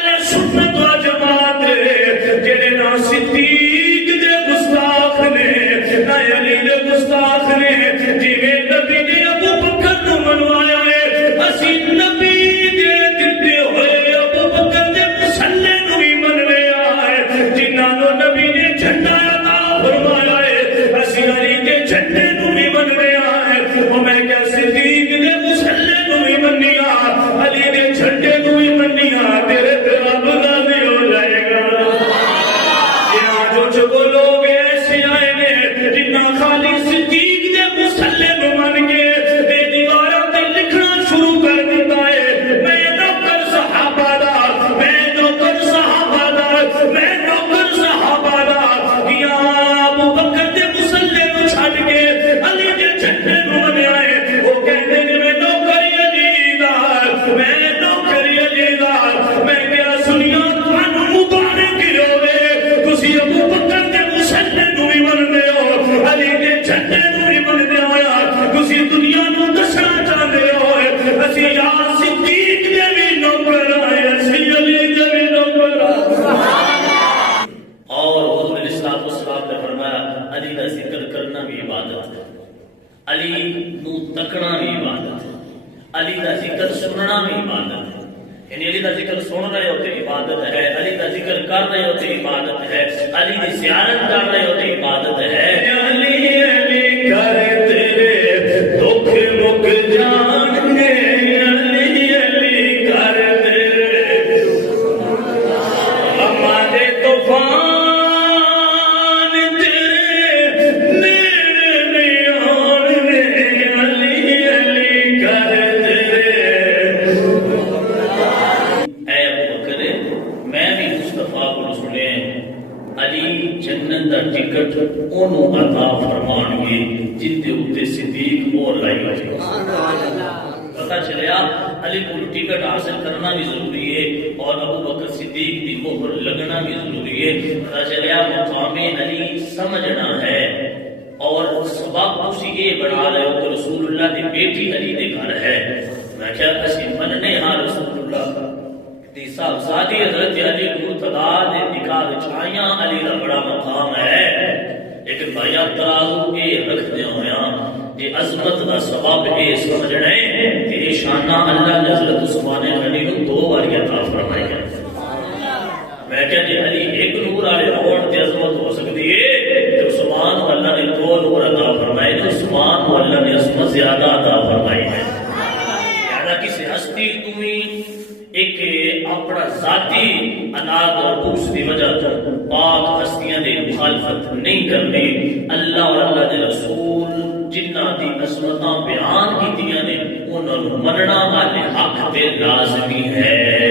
اہل سنت و جماعت جڑے نہ صدیق دے گستاخ نے نہ علی دے گستاخ نے جویں نبی نے ابو بکر نو منوایا ہے اسی نبی دے دتے ہوئے ابو بکر دے مسلے نو بھی مننے آئے جنہاں نو نبی نے جھنڈا عطا فرمایا ہے اسی علی دے جھنڈے نو بھی مننے آئے او میں کہ صدیق دے مسلے نو بھی منیا علی دے جھنڈے نو بھی منیا تیرے تے رب راضی ہو جائے گا یہاں جو لوگ ایسے آئے نے جنہاں خالی صدیق دے مسلے نو من کے بے دیواراں تے لکھنا شروع کر دیتا ہے میں نوکر صحابہ دا میں نوکر صحابہ دا میں نوکر صحابہ دا یا ابو بکر دے مسلے نو چھڈ کے علی دے جھنڈے نو منیا ہے وہ کہندے نے میں نوکر علی دا میں نوکر علی دا میں کیا سنیا تانوں مبارک ہوے تسی ابو بکر دے مسلے نو بھی منتے ہو علی دے جھنڈے نو بھی منتے ہو تسی دنیا نو دسنا چاہندے ہو اسی یا صدیق دے بھی نوکر آئے اسی علی دے بھی نوکر آئے اور حضور علیہ الصلوۃ والسلام نے فرمایا علی کا ذکر کرنا بھی عبادت ہے علی نو تکنا بھی عبادت ہے علی کا ذکر سننا بھی عبادت ہے یعنی علی کا ذکر سن رہے ہوتے عبادت ہے علی کا ذکر کر رہے ہوتے عبادت ہے علی کی زیارت کر رہے ہوتے عبادت ہے علی علی کر تیرے دکھ مک جان گے علی علی کر تیرے ہمارے طوفان تیرے نیڑے نہیں آن گے علی علی کر تیرے اے ابو بکر میں بھی مصطفیٰ کو سنے علی جنت دا ٹکٹ اونوں عطا فرمان گے جن دے اوتے صدیق اور لائی وجہ پتہ چلیا علی کو ٹکٹ حاصل کرنا بھی ضروری ہے اور ابو بکر صدیق دی مہر لگنا بھی ضروری ہے پتہ چلیا مقام علی سمجھنا ہے اور سبب اسی یہ بنا رہے ہو کہ رسول اللہ دی بیٹی علی دے گھر ہے میں کیا اسی مننے ہاں رسول اللہ دی صاحبزادی حضرت علی مرتضیٰ دے نکاح وچ آئیاں علی دا بڑا مقام ہے لیکن بھائی ترازو کے رکھدے ہویاں یہ عظمت دا سبب یہ سمجھنے کہ یہ شانہ اللہ نے حضرت عثمان غنی نو 2 بار عطا فرمائی ہے میں کہتے علی ایک نور والے ہون تے عظمت ہو سکتی ہے کہ عثمان اللہ نے 2 نور عطا فرمائے تے عثمان اللہ نے عظمت زیادہ عطا فرمائی ہے یعنی کسی ہستی تمہیں ایک اپنا ذاتی اناد اور بغض کی وجہ تو پاک ہستیاں دی مخالفت نہیں کرنی اللہ اور اللہ دے رسول جنہ دی عظمتاں بیان کیتیاں نے انہاں نوں مننا والے حق تے لازمی ہے